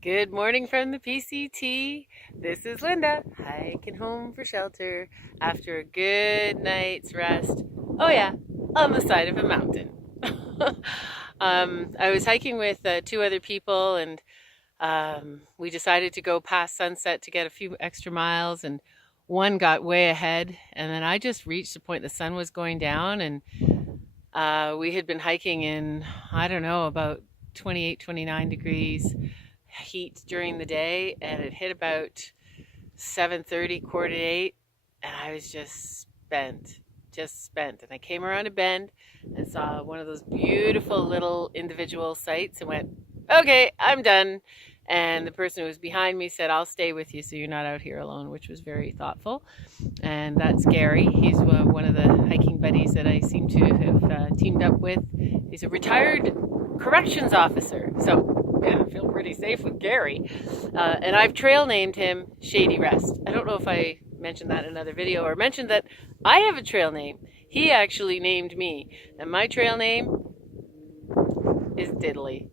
Good morning from the PCT. This is Linda, hiking home for shelter after a good night's rest. Oh yeah, on the side of a mountain. I was hiking with two other people, and we decided to go past sunset to get a few extra miles, and one got way ahead, and then I just reached the point the sun was going down, and we had been hiking in, I don't know, about 28, 29 degrees heat during the day, and it hit about 7:30, quarter to 8, and I was just spent. And I came around a bend and saw one of those beautiful little individual sites and went, okay, I'm done. And the person who was behind me said, I'll stay with you so you're not out here alone, which was very thoughtful. And that's Gary. He's one of the hiking buddies that I seem to have teamed up with. He's a retired corrections officer. So yeah, I feel pretty safe with Gary. And I've trail named him Shady Rest. I don't know if I mentioned that in another video or mentioned that I have a trail name. He actually named me. And my trail name is Diddley.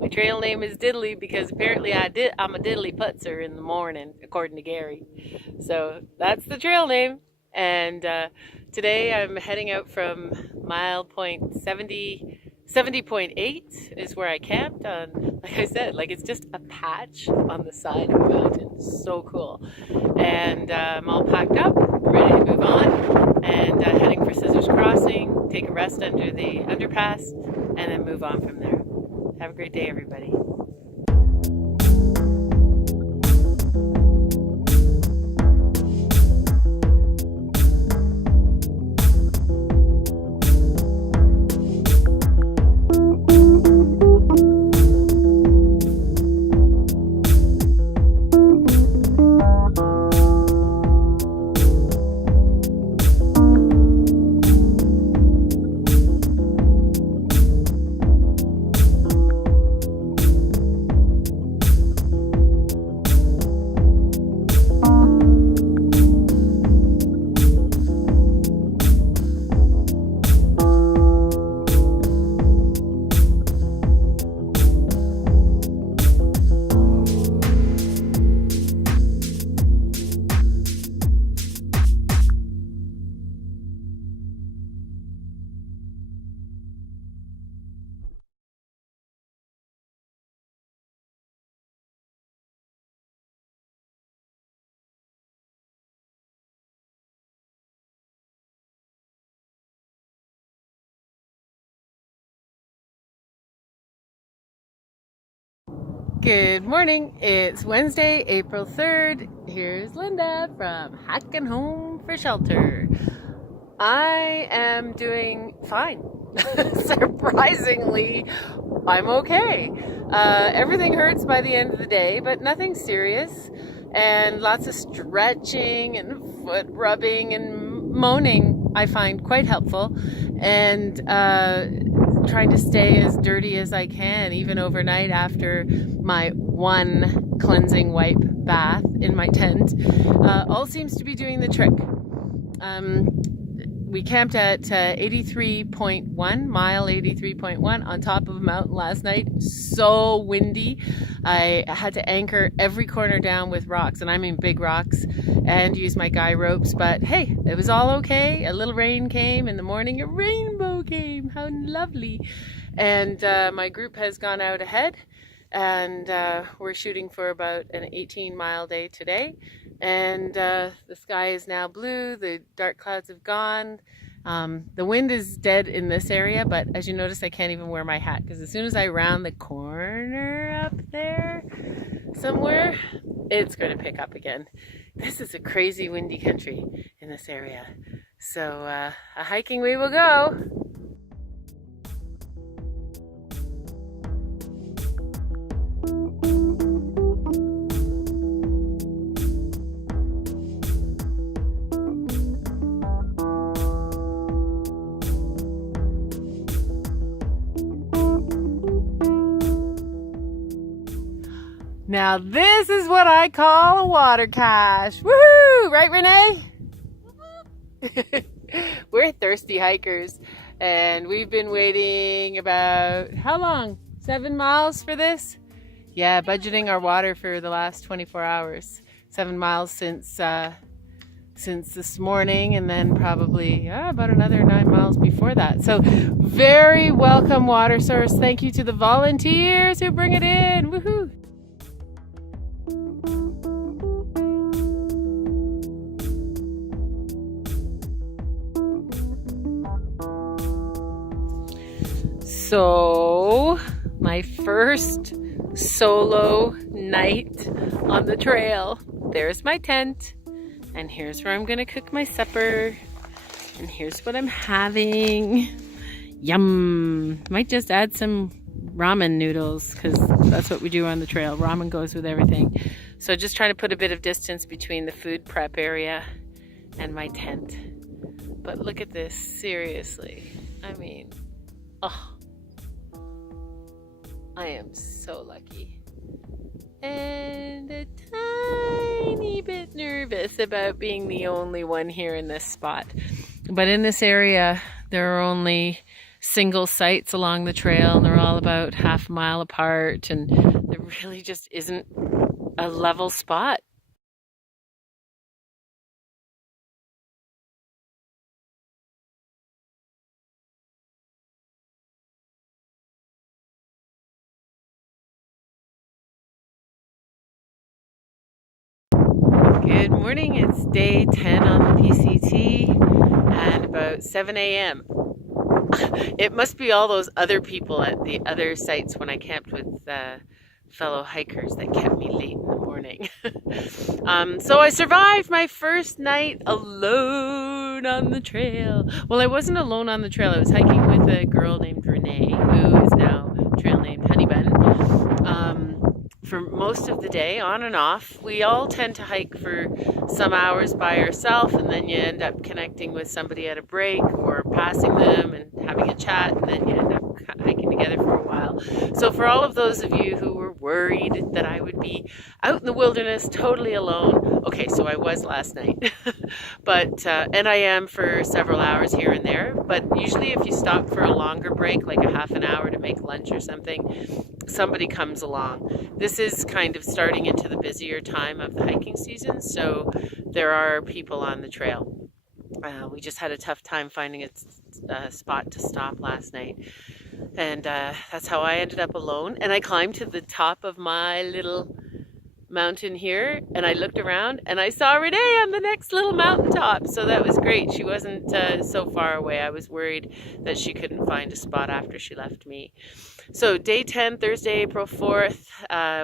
My trail name is Diddley because apparently I'm a diddly putzer in the morning, according to Gary. So that's the trail name. And today I'm heading out from mile point 70.8 is where I camped on, like I said, like it's just a patch on the side of a mountain. So cool. And I'm all packed up, ready to move on, and heading for Scissors Crossing, take a rest under the underpass, and then move on from there. Have a great day, everybody. Good morning. It's Wednesday, April 3rd. Here's Linda from Hiking Home for Shelter. I am doing fine. Surprisingly, I'm okay. Everything hurts by the end of the day, but nothing serious. And lots of stretching and foot rubbing and moaning I find quite helpful. And trying to stay as dirty as I can, even overnight after my one cleansing wipe bath in my tent. All seems to be doing the trick. We camped at 83.1, mile 83.1 on top of a mountain last night. So windy. I had to anchor every corner down with rocks, and I mean big rocks, and use my guy ropes. But hey, it was all okay. A little rain came in the morning. A rainbow came. How lovely. And my group has gone out ahead, and we're shooting for about an 18-mile day today. And the sky is now blue, the dark clouds have gone. The wind is dead in this area, but as you notice, I can't even wear my hat because as soon as I round the corner up there somewhere, it's going to pick up again. This is a crazy windy country in this area. So a hiking we will go. Now this is what I call a water cache. Woohoo! Right, Renee? We're thirsty hikers, and we've been waiting about, how long? 7 miles for this? Yeah, budgeting our water for the last 24 hours. 7 miles since this morning, and then probably about another 9 miles before that. So very welcome water source. Thank you to the volunteers who bring it in. Woohoo! So my first solo night on the trail. There's my tent. And here's where I'm gonna cook my supper. And here's what I'm having. Yum! Might just add some ramen noodles because that's what we do on the trail. Ramen goes with everything. So just trying to put a bit of distance between the food prep area and my tent. But look at this, seriously. I mean, oh, I am so lucky. And a tiny bit nervous about being the only one here in this spot. But in this area, there are only single sites along the trail, and they're all about half a mile apart, and there really just isn't a level spot. Good morning, it's day 10 on the PCT and about 7 a.m. It must be all those other people at the other sites when I camped with fellow hikers that kept me late in the morning. So I survived my first night alone on the trail. Well, I wasn't alone on the trail. I was hiking with a girl named Renee, who is now trail named Honeybun. For most of the day, on and off. We all tend to hike for some hours by yourself, and then you end up connecting with somebody at a break or passing them and having a chat, and then you end up hiking together for a while. So for all of those of you who were worried that I would be out in the wilderness totally alone, okay, so I was last night. But and I am for several hours here and there, but usually if you stop for a longer break, like a half an hour to make lunch or something, somebody comes along. This is kind of starting into the busier time of the hiking season, so there are people on the trail. We just had a tough time finding a spot to stop last night, and that's how I ended up alone. And I climbed to the top of my little mountain here, and I looked around and I saw Renee on the next little mountaintop, so that was great. She wasn't so far away. I was worried that she couldn't find a spot after she left me. So day 10, Thursday, April 4th,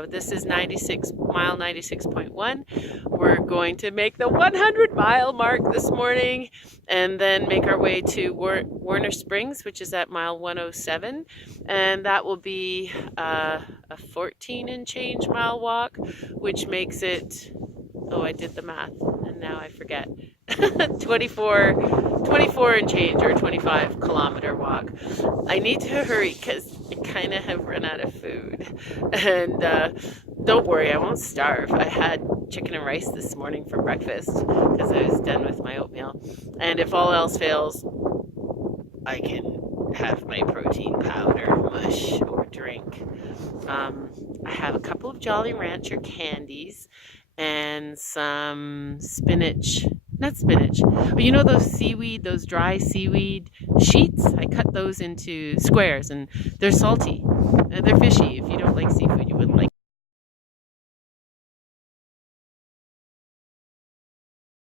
this is mile 96.1. We're going to make the 100-mile mark this morning and then make our way to Warner Springs, which is at mile 107. And that will be a 14 and change mile walk, which makes it, oh, I did the math and now I forget. 24 and change, or 25 kilometer walk. I need to hurry because I kind of have run out of food. And don't worry, I won't starve. I had chicken and rice this morning for breakfast because I was done with my oatmeal. And if all else fails, I can have my protein powder, mush, or drink. I have a couple of Jolly Rancher candies and some spinach. Not spinach, but you know those dry seaweed sheets? I cut those into squares, and they're salty. They're